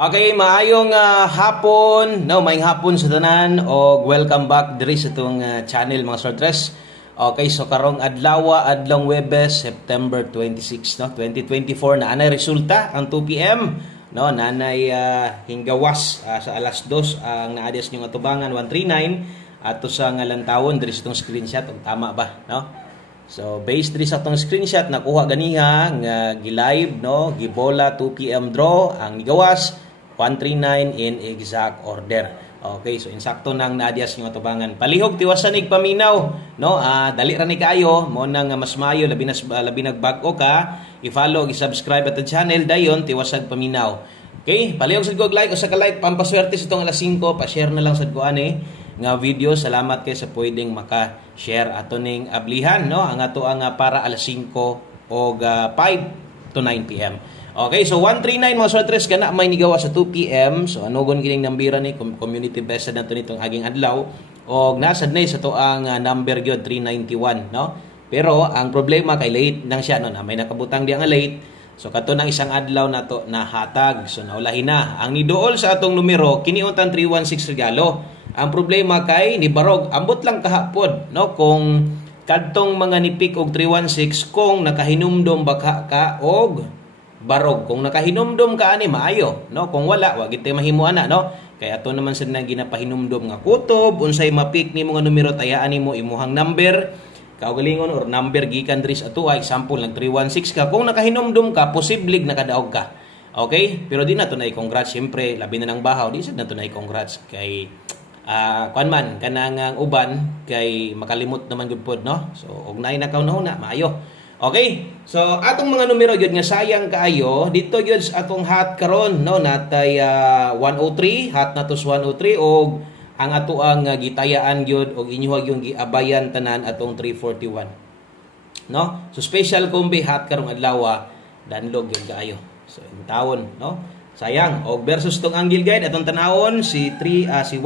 Okay, maayong hapon, no, maayong hapon sa tanan o welcome back diri sa itong channel mga sortres. Okay, so karong adlong Webes, September 26, no, 2024 na anay resulta ang 2 PM, no, nanay hinggawas sa alas 2 ang naadias niyong atubangan 139 ato sa lantawon diri sa itong screenshot ug tama ba, no? So based diri sa itong screenshot nakuha ganiha nga gi-live, no, gibola 2 PM draw ang nigawas 139 in exact order. Okay, so insakto nang naadias yung atubangan. Palihog tiwasan ig paminaw, no? Dali ra ni kayo mo nang mas maayo labi nagbag-o ka, i-follow, i-subscribe at channel dayon tiwasag paminaw. Okay, palihog sad ko like o sa ka-like pampaswerte sa tong alas 5, pa-share na lang sad ko ani nga video. Salamat kay sa pwedeng maka-share ato ning ablihan, no? Ang ato ang para alas 5 o 5 to 9 PM. Okay, so 139 mga sortres kana may nigawa sa 2 PM. So anugon gining nambira ni community best nato nitong aging adlaw og nasad na sa to ang number gyud 391, no? Pero ang problema kay late nang siya no, na may nakabutang diya nga late. So kato nang isang adlaw nato na hatag. So naulahin na ang niduol sa atong numero kiniutan 316 regalo. Ang problema kay ni barog ambot lang kahapon, no? Kung kadtong mga nipik og 316 kung nakahinumdom baka ka og barog. Kung nakahinumdom ka ani maayo, no? Kung wala wa gid tay mahimuan na, no? Kaya ato naman sad na ginapahinumdom nga kutob unsay mapik ni mga numero tayaan nimo imuhang number kaugalingon or number gikan diri sa ato example nag 316 ka, kung nakahinumdom ka posibleng nakadaog ka. Okay? Pero di na to nay congrats syempre labi na nang bahaw di sad na to nay congrats kay kuan man kanang uban kay makalimot naman gud pod, no? So og nay nakaw na maayo. Okay, so atong mga numero gyud nga sayang kaayo dito gyud sa atong hat karon, no, natay 103 hat natos 103 og ang ato ang gitayaan gyud og inyuha yung giabayan tanan atong 341, no? So special kombi hat karong adlaw danlog gyud kaayo. So in taon, no, sayang og versus tong angle guide atong tanawon si 139,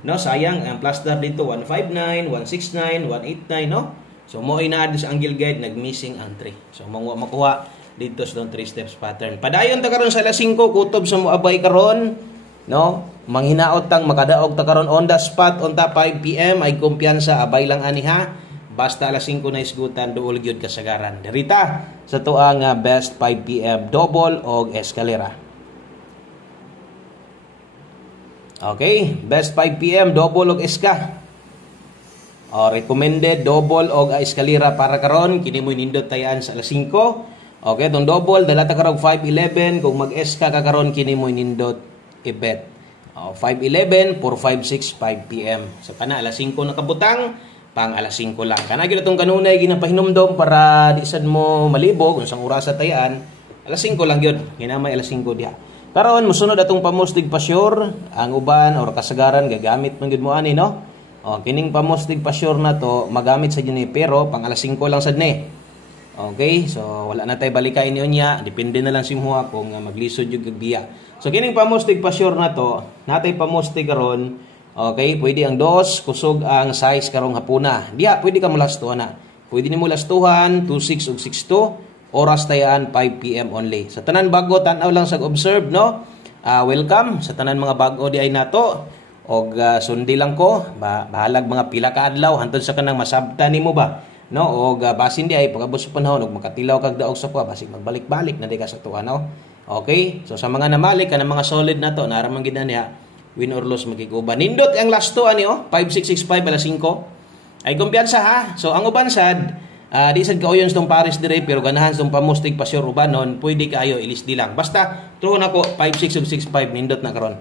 no, sayang ang plaster dito 159 169 189, no. So mo inaad sa angle guide nag-missing ang 3. So makuha dito sa 3 steps pattern. Padayon ta karon sa alas 5 kutob sa moabay karon, no? Manghinaot tang makadaog ta karon on the spot unta 5 PM ay kumpiyansa abay lang ani ha. Basta alas 5 na isgutan duol gyud kasagaran. Derita sa tuang best 5 PM double og eskalera. Okay, best 5 PM double og eska. Recommended double og eskalera para karon kini mo nindot tayaan sa alas 5. Okay, tong double dala ta karong 511, kung mag-eska ka karon kini mo nindot i-bet. 511 for 565 PM. So kana alas 5 nakabutang pang alas 5 lang. Kana gyud tong kanunay ginapahinumdom para di sad mo malibog unsang oras sa tayaan. Alas 5 lang gyud. Ginamay alas 5 diha. Karon mosunod atong pamustig pa sure ang uban or kasagaran gagamit man gyud mo ani, no? Kining pamustig pa sure na to magamit sa gini pero pang alas 5 lang sad ni. Okay, so wala na tay balikay ni unya, depende na lang simuha kung maglisod jud kag biya. So kining pamustig pa sure na to, natay pamustig karon. Okay, pwede ang dos kusog ang size karong hapuna. Diha pwede ka molastuhan na. Pwede nimo lastuhan 26 ug 62, oras tayaan 5 PM only. Sa tanan bago tan-aw lang sa observe, no? Welcome sa tanan mga bago di ay nato. Og sundi lang ko bahalag mga pila ka adlaw hantod sa kanang masabtan nimo ba, no? Og basin di ay pagabot sa panahon og makatilaw kag daog sa kuha basig magbalik-balik na di ka sa tuwa, no? Okay, so sa mga namalik kanang mga solid na to naramang gid niya win or lose magiguban. Nindot ang last to ani 5665 alas 5 ay kumpiyansa ha. So ang uban sad di sad kauyon tong Paris dire pero ganahan tong pamustig pa sure ubanon pwede kaayo ilis di lang basta tuon ako 5665 nindot na karon.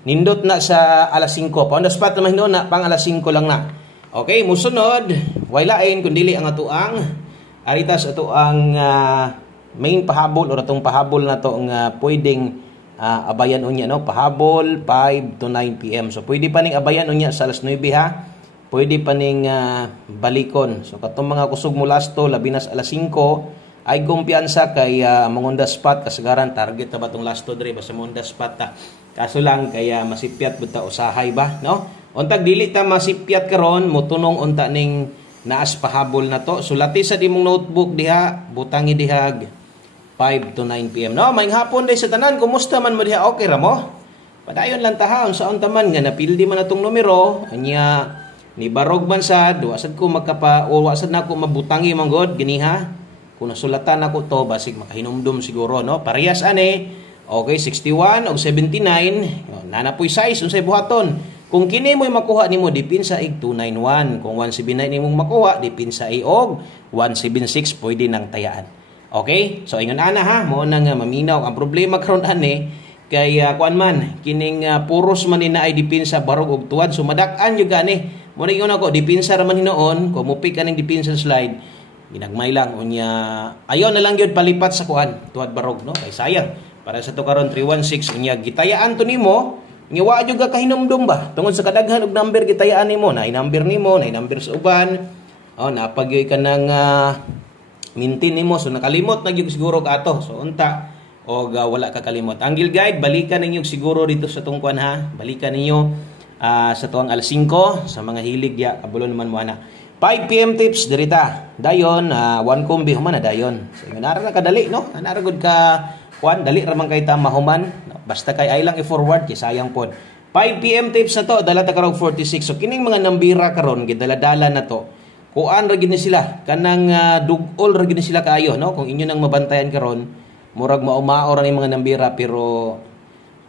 Nindot na sa alas 5. Pa on the spot naman na pang alas 5 lang na. Okay, musunod. Way lain kundi ang atuang aritas ato ang main pahabol or atong pahabol na to nga pwedeng abayan unya, no? Pahabol 5 to 9 PM. So pwede pa ning abayan unya sa alas 9 ha. Pwede pa ning balikon. So katong mga kusog mo lasto labi na sa alas 5 ay kumpiyansa kay mangonda spot kasagaran target ta batong lasto dire basta mangonda spot ta. Kaso lang kaya masipyat bud ta usahay ba, no? Untag dili ta masipyat karon mutunong unta ning naas pahabol na to. Sulati sa imong notebook diha, butangi dihag 5 to 9 PM. No, maayong hapon day sa tanan. Kumusta man mo diha? Okay ra mo? Padayon lang tahaon sa taman nga napildi man atong numero. Anya ni barog man sad, wasad ko magkapa o wasad na ako mabutangi man god giniha. Kung nasulatan ako to basig makahinumdum siguro, no? Parehas ani. Okay, 61 og 79. Nanapoy size unsay buhaton. Kung kini mo'y makuha nimo dipin sa ig 291. Kung 179 nimong makuha dipin sa og 176 pwede nang tayaan. Okay? So ingon ana ha, mo na nga maminaw ang problema karon ani kay kuan man kining puros man ni naay dipinsa barog og tuwad so madak-an jud gani. Mo na ingon ako dipinsa ra man hinoon, kung mupik kaning dipinsa slide, ginagmay lang unya ayon na lang gyud palipat sa kuan tuwad barog, no? Kay sayang para sa to karon 316 unya gitayaan to nimo. Nga wa jud ka hinumdum ba tungod sa kadaghan og number gitayaan nimo, na number nimo, na number sa uban. Napagyoy ka nang mintin nimo so nakalimot na gyud siguro ka ato. So unta og wala ka kalimot. Angle guide balikan ninyo siguro dito sa tungkuan ha. Balikan ninyo sa tuang alas 5 sa mga hilig ya kabulo naman mo ana. 5 PM tips dirita. Dayon 1 kombi human na dayon. So nara na kadali no. Nara gud ka kuan dali ra man kay ta mahuman. Basta kay ay lang i-forward kay sayang pod. 5 PM tips na to dala ta karong 46. So kining mga nambira karon gidala-dala na to. Kuan ra gid ni sila kanang dugol ra gid ni sila kaayo no kung inyo nang mabantayan karon murag mao ra ni mga nambira pero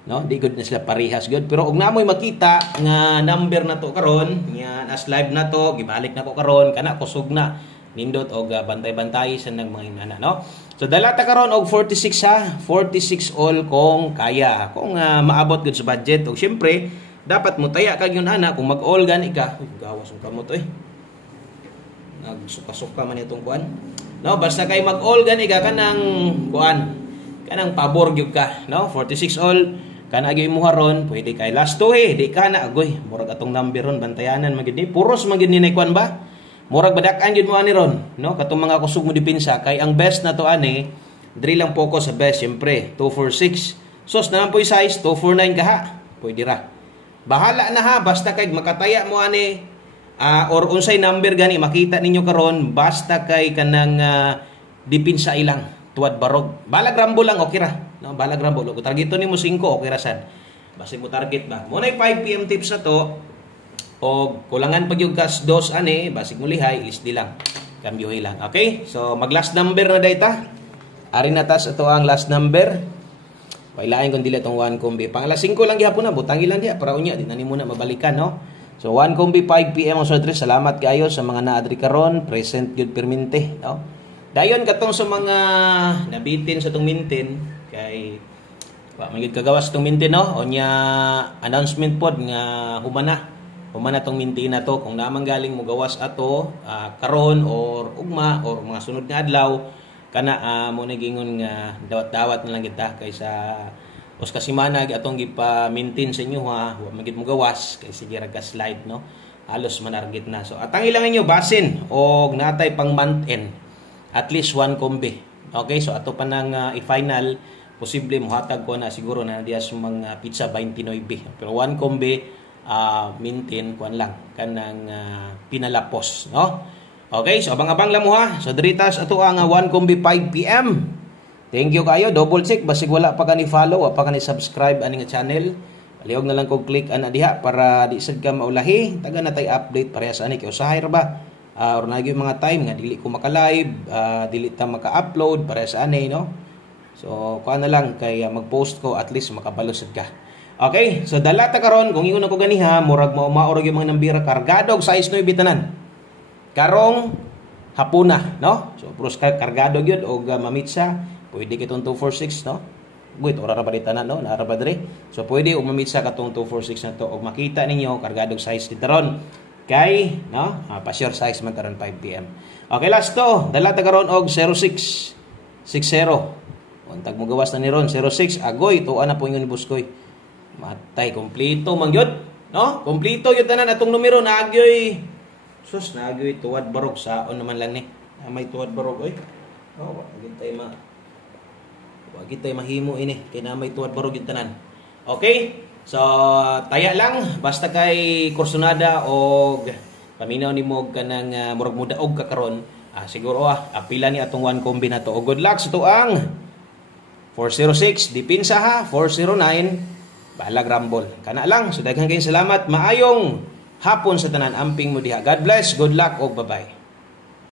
no di gud na sila parehas gud pero ug namoy makita nga number na to karon nya as live na to gibalik na ko karon kana kusog na nindot og bantay-bantay sa nag mga inana no. So dala ta karon og 46 ha, 46 all kung kaya kung maabot gud sa budget ug syempre dapat mo taya kag yun ana kung mag-all gani ka gawas ang kamot nagsuka-suka man itong kuan. No, basta kay mag-all gani ka kanang kuan. Kanang pabor gyud ka, no? 46 all kana gyud mo haron, pwede kay last 2 di ka na agoy. Murag atong number ron bantayanan man gyud ni. Puros man gyud ni kuan ba? Murag badak-an gyud mo ani ron, no? Katong mga kusog mo dipinsa kay ang best na to ani, diri lang focus sa best syempre, 246. Sos na lang po size 249 kaha. Pwede ra. Bahala na ha, basta kay makataya mo ani or unsay number gani makita ninyo karon basta kay kanang dipinsa ilang tuwad barog balag rambo lang okay ra no balag rambo kung targeto nimo 5 okay ra sad basta mo target ba mo nay 5 PM tips na to og kulangan pag yung gas dos ani basig mo lihay is di lang kambyohi lang okay so mag last number na dayta ari na tas ato ang last number pailain kun dili tong 1 kombi pang alas 5 lang gihapon na butangi lang diha para unya di na nimo na mabalikan no. So 1 kombi 5 PM ang sortres. Salamat kayo sa mga naadri karon, present gyud permente, no? Dayon katong sa mga nabitin sa tong mintin kay wa man gyud kagawas tong mintin no. Onya announcement pod nga humana tong mintin na to kung naman galing mo gawas ato karon or ugma or mga sunod nga adlaw kana mo nagingon nga dawat-dawat na lang kita kaysa os kasimana atong gipa-maintain sa inyo ha, wa magid mo gawas kay sige ra ka slide no. Halos manarget na. So atang ilang inyo basin og natay pang month end at least 1 kombi. Okay, so ato pa nang i-final posible mohatag ko na siguro na diya sa mga pizza 29 pero 1 kombi maintain kuan lang kanang pinalapos no. Okay, so abang-abang lang mo ha. So diritas ato ang 1 kombi 5 PM. Thank you kayo. Double check basig wala pa ka ni follow, wala pa ka ni subscribe ani nga channel. Palihog na lang kog click ana diha para di sad ka maulahi. Taga na tay update parehas ani kay usahay ra ba? Or nagyo mga time nga dili ko maka-live, dili ta maka-upload parehas ani no. So kuan na lang kay mag-post ko at least makabalusod ka. Okay, so dala ta karon kung ingon ako ganiha, murag maurag yung mga nambira kargado og size 9 tanan. Karong hapuna no. So pros kargado gyud og mamitsa. Pwede kitong 246 no. Wait, ora ra ba ditanan no? Nara ba diri? So pwede umamitsa katong 246 na to og makita ninyo kargadong size dito ron. Kay no, pa-share size man karon 5 PM. Okay, last to. Dala ta karon og 0660. Untag mo gawas na ni ron 06 agoy tuwa na po ingon ni Buskoy. Matay kompleto man gyud, no? Kompleto gyud tanan atong numero na agyoy. Sus na agyoy tuwad barog saon naman lang ni. May tuwad barog oy. Oh, wag tay mahimo ini kay na may tuwad barog gyud tanan. Okay? So taya lang basta kay kursunada og paminaw nimo kanang murag mudaog ka karon. Siguro apila ni atong 1 kombi na to. Og good luck sa tuang 406 Dipinsa ha 409 Balag Rumble. Kana lang, so daghang kayong salamat. Maayong hapon sa tanan, amping mo diha. God bless, good luck, og bye-bye.